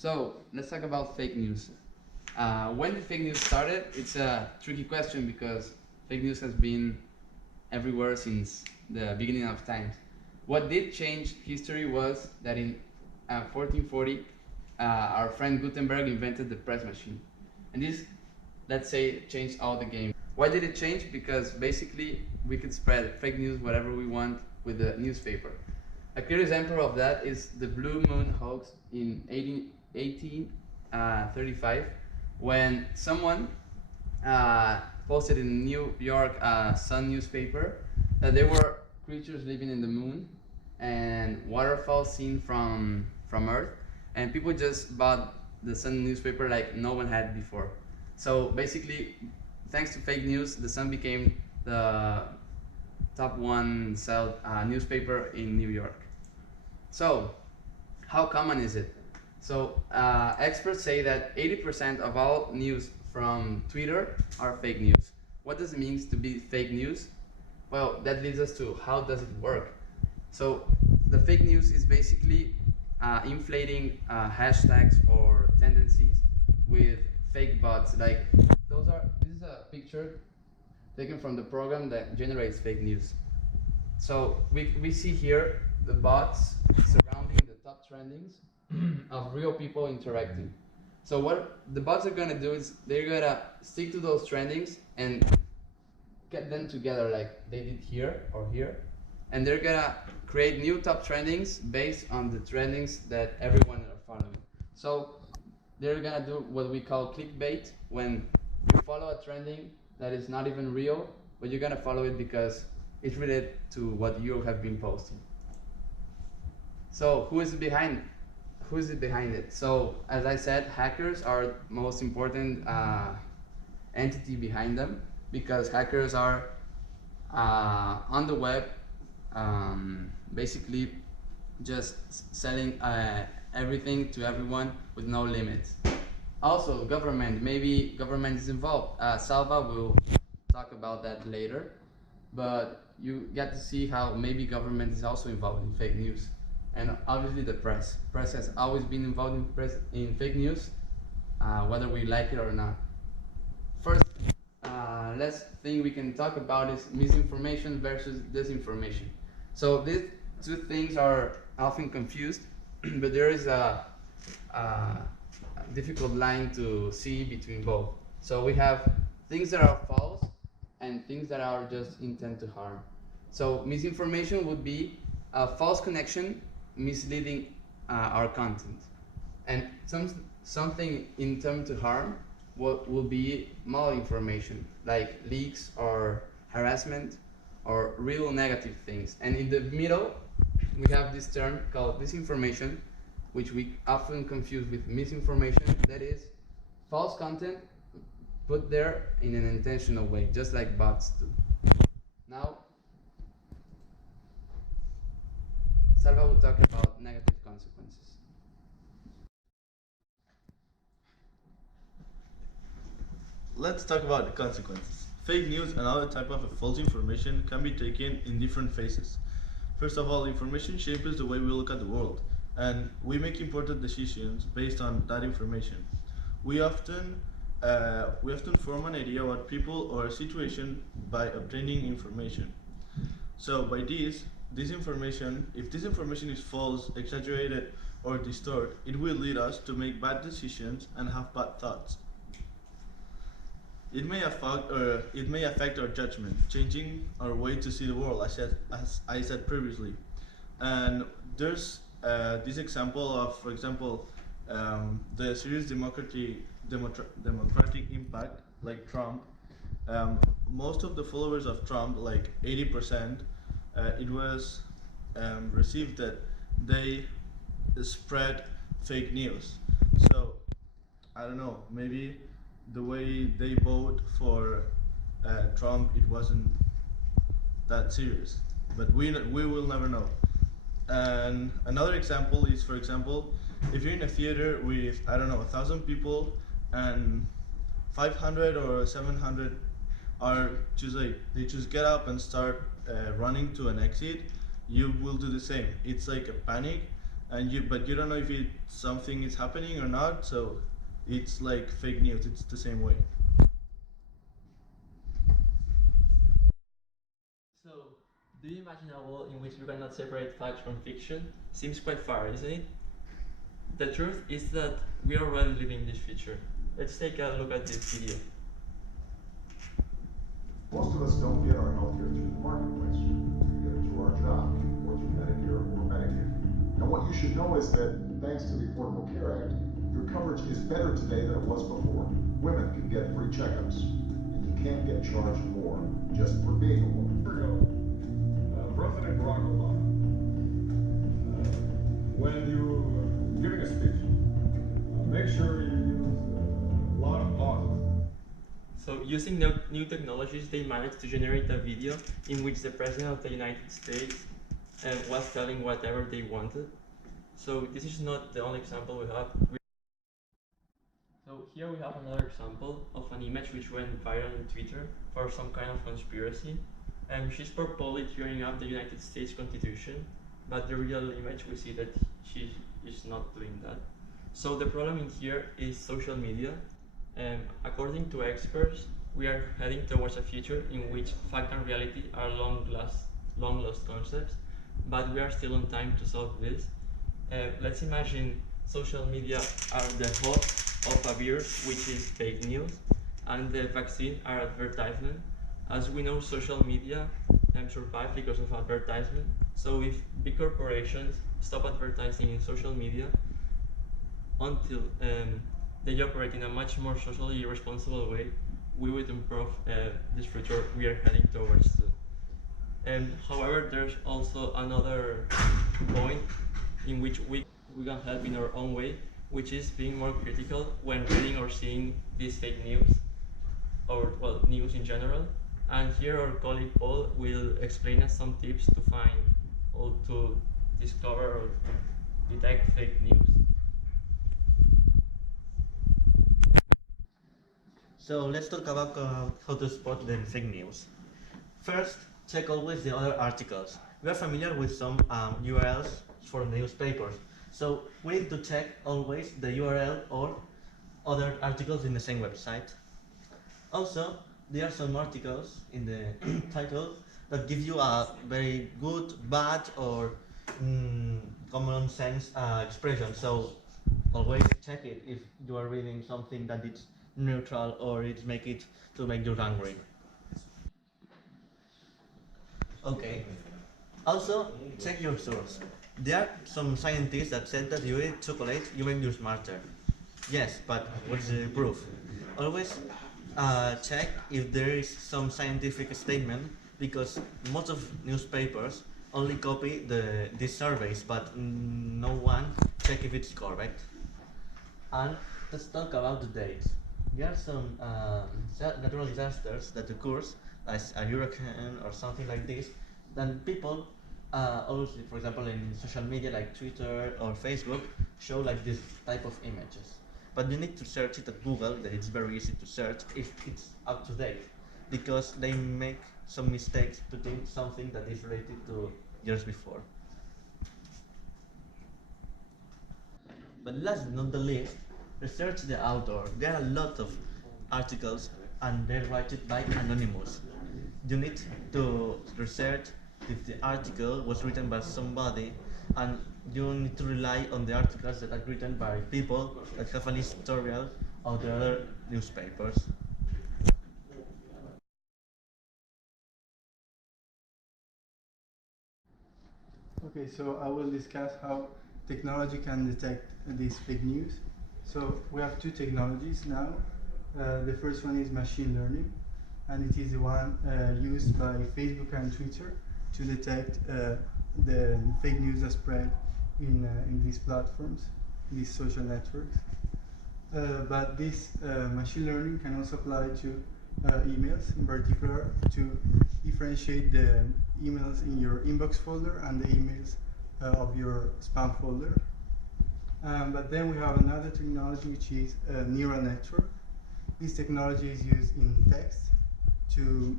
So let's talk about fake news. When did fake news started? It's a tricky question because fake news has been everywhere since the beginning of times. What did change history was that in 1440, our friend Gutenberg invented the press machine, and this, let's say, changed all the game. Why did it change? Because basically we could spread fake news whatever we want with the newspaper. A clear example of that is the Blue Moon hoax in 1835, when someone posted in New York Sun newspaper that there were creatures living in the moon and waterfalls seen from Earth, and people just bought the Sun newspaper like no one had before. So basically, thanks to fake news, the Sun became the top one sold newspaper in New York. So, how common is it? So, experts say that 80% of all news from Twitter are fake news. What does it mean to be fake news? Well, that leads us to how does it work? So, the fake news is basically inflating hashtags or tendencies with fake bots. Like this is a picture taken from the program that generates fake news. So we see here the bots surrounding the top trendings of real people interacting. So what the bots are gonna do is they're gonna stick to those trendings and get them together like they did here or here, and they're gonna create new top trendings based on the trendings that everyone are following. So they're gonna do what we call clickbait, when you follow a trending that is not even real, but you're gonna follow it because it's related to what you have been posting. So who is behind it? So as I said, hackers are most important entity behind them, because hackers are on the web, basically just selling everything to everyone with no limits. Also, maybe government is involved. Salva will talk about that later, but you get to see how maybe government is also involved in fake news. And obviously the press has always been involved in fake news, whether we like it or not. First, last thing we can talk about is misinformation versus disinformation. So these two things are often confused, but there is a difficult line to see between both. So we have things that are false and things that are just intent to harm. So misinformation would be a false connection misleading our content, and something intent to harm will be malinformation, like leaks or harassment or real negative things. And in the middle, we have this term called disinformation, which we often confuse with misinformation. That is false content put there in an intentional way, just like bots do. Now, Salva will talk about negative consequences. Let's talk about the consequences. Fake news and other type of false information can be taken in different phases. First of all, information shapes the way we look at the world, and we make important decisions based on that information. We often form an idea about people or a situation by obtaining information. So by this information, if this information is false, exaggerated, or distorted, it will lead us to make bad decisions and have bad thoughts. It may affect our judgment, changing our way to see the world, as I said previously. And there's this example of, for example, the serious democratic impact, like Trump. Most of the followers of Trump, like 80%, it was received that they spread fake news. So I don't know, maybe the way they vote for Trump, it wasn't that serious, but we will never know. And another example is, for example, if you're in a theater with, I don't know, 1,000 people, and 500 or 700 are just like, they just get up and start running to an exit, you will do the same. It's like a panic, and you don't know if something is happening or not. So it's like fake news. It's the same way. So, do you imagine a world in which we cannot separate fact from fiction? Seems quite far, isn't it? The truth is that we are already living this future. Let's take a look at this video. Most of us don't get our health care through the marketplace. We get it through our job, or through Medicare or Medicaid. And what you should know is that thanks to the Affordable Care Act, your coverage is better today than it was before. Women can get free checkups, and you can't get charged more just for being a woman. Here we go. President Barack Obama, when you're giving a speech, make sure you use a lot of pauses. So, using new technologies, they managed to generate a video in which the President of the United States was telling whatever they wanted. So, this is not the only example we have. So, here we have another example of an image which went viral on Twitter for some kind of conspiracy. She's purportedly tearing up the United States Constitution, but the real image we see that she is not doing that. So, the problem in here is social media. According to experts, we are heading towards a future in which fact and reality are long lost concepts, but we are still on time to solve this. Let's imagine social media are the host of a virus, which is fake news, and the vaccine are advertisement. As we know, social media survive because of advertisement. So if big corporations stop advertising in social media until they operate in a much more socially responsible way, we would improve this future we are heading towards to. However, there's also another point in which we can help in our own way, which is being more critical when reading or seeing these fake news, or well, news in general. And here our colleague Paul will explain us some tips to find or to discover or to detect fake news. So let's talk about how to spot the fake news. First, check always the other articles. We are familiar with some URLs for newspapers, so we need to check always the URL or other articles in the same website. Also, there are some articles in the title that give you a very good, bad, or common sense expression. So always check it if you are reading something that it's neutral or it's make you angry. Okay. Also, check your source. There are some scientists that said that you eat chocolate, you make you smarter. Yes, but what's the proof? Always check if there is some scientific statement, because most of newspapers only copy these surveys, but no one check if it's correct. And let's talk about the dates. There are some natural disasters that occurs, as a hurricane or something like this, then people always, for example, in social media like Twitter or Facebook, show like this type of images. But you need to search it at Google, that it's very easy to search if it's up to date, because they make some mistakes to think something that is related to years before. But last but not the least, research the author. There are a lot of articles and they're written by anonymous. You need to research if the article was written by somebody, and you need to rely on the articles that are written by people that have an historial of the other newspapers. Okay, so I will discuss how technology can detect these fake news. So we have two technologies now. The first one is machine learning, and it is the one used by Facebook and Twitter to detect the fake news that spread in these platforms, these social networks. But this machine learning can also apply to emails, in particular to differentiate the emails in your inbox folder and the emails of your spam folder. But then we have another technology, which is a neural network. This technology is used in text to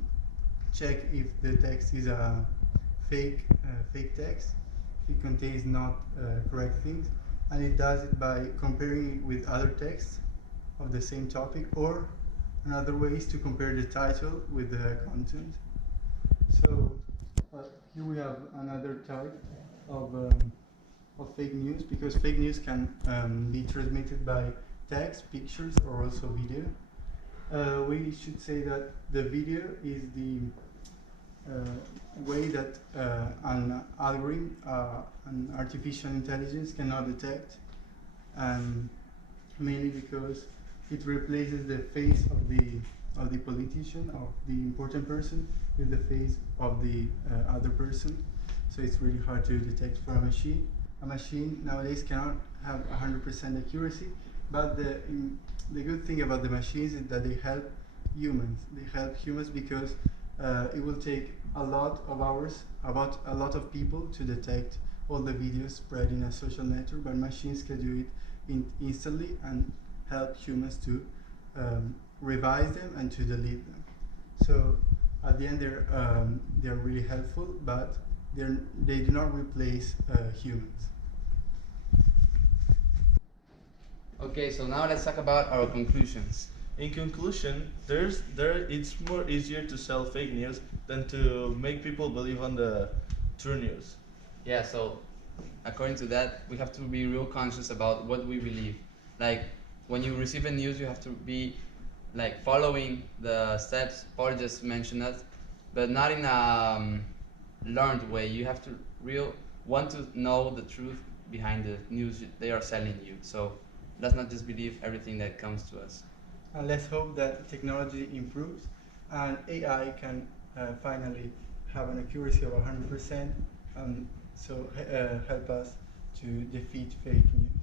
check if the text is a fake text. it contains not correct things, and it does it by comparing it with other texts of the same topic, or another way is to compare the title with the content. So here we have another type of fake news, because fake news can be transmitted by text, pictures, or also video. We should say that the video is the way that an algorithm, an artificial intelligence cannot detect, and mainly because it replaces the face of the politician, of the important person, with the face of the other person. So it's really hard to detect for a machine. A machine nowadays cannot have 100% accuracy, but the good thing about the machines is that they help humans. They help humans because it will take a lot of hours, about a lot of people, to detect all the videos spread in a social network, but machines can do it instantly and help humans to revise them and to delete them. So at the end, they're really helpful, but they do not replace humans. Okay, so now let's talk about our conclusions. In conclusion, it's more easier to sell fake news than to make people believe on the true news. Yeah, so according to that, we have to be real conscious about what we believe. Like, when you receive a news, you have to be like following the steps Paul just mentioned us, but not in a learned way. You have to want to know the truth behind the news they are selling you. So let's not just believe everything that comes to us. And let's hope that technology improves and AI can finally have an accuracy of 100%, and so help us to defeat fake news.